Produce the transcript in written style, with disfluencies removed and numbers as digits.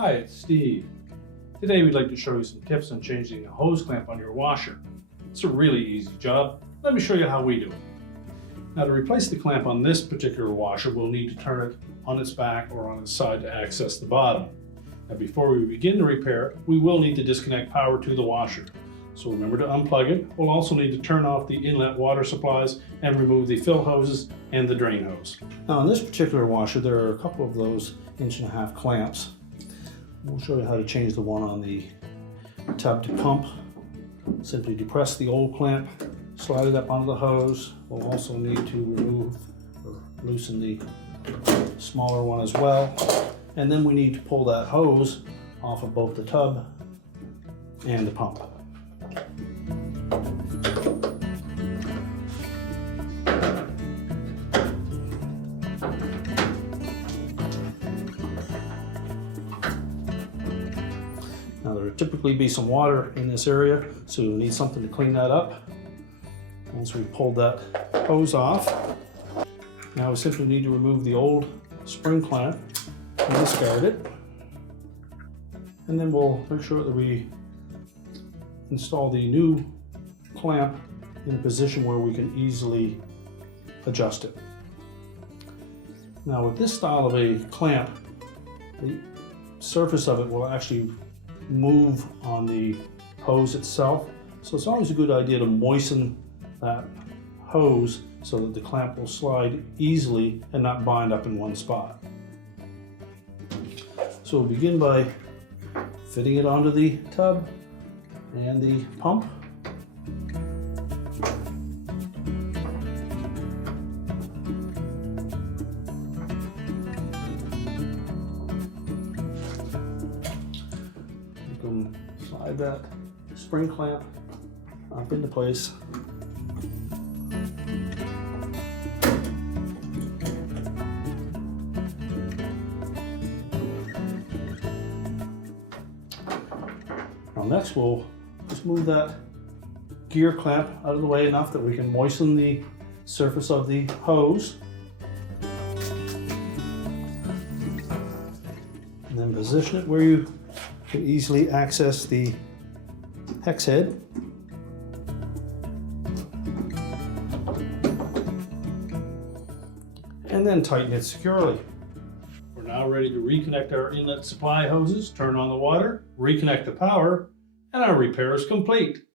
Hi, it's Steve. Today we'd like to show you some tips on changing a hose clamp on your washer. It's a really easy job. Let me show you how we do it. Now, to replace the clamp on this particular washer, we'll need to turn it on its back or on its side to access the bottom. Now, before we begin to repair it, we will need to disconnect power to the washer. So remember to unplug it. We'll also need to turn off the inlet water supplies and remove the fill hoses and the drain hose. Now, on this particular washer, there are a couple of those 1.5 inch clamps. We'll show you how to change the one on the tub to pump. Simply depress the old clamp, slide it up onto the hose. We'll also need to remove or loosen the smaller one as well. And then we need to pull that hose off of both the tub and the pump. Now, there will typically be some water in this area, so you'll need something to clean that up. Once we've pulled that hose off, now we simply need to remove the old spring clamp and discard it. And then we'll make sure that we install the new clamp in a position where we can easily adjust it. Now, with this style of a clamp, the surface of it will actually move on the hose itself. So it's always a good idea to moisten that hose so that the clamp will slide easily and not bind up in one spot. So we'll begin by fitting it onto the tub and the pump. You can slide that spring clamp up into place. Now next we'll just move that gear clamp out of the way enough that we can moisten the surface of the hose. And then position it where you can easily access the hex head. And then tighten it securely. We're now ready to reconnect our inlet supply hoses, turn on the water, reconnect the power, and our repair is complete.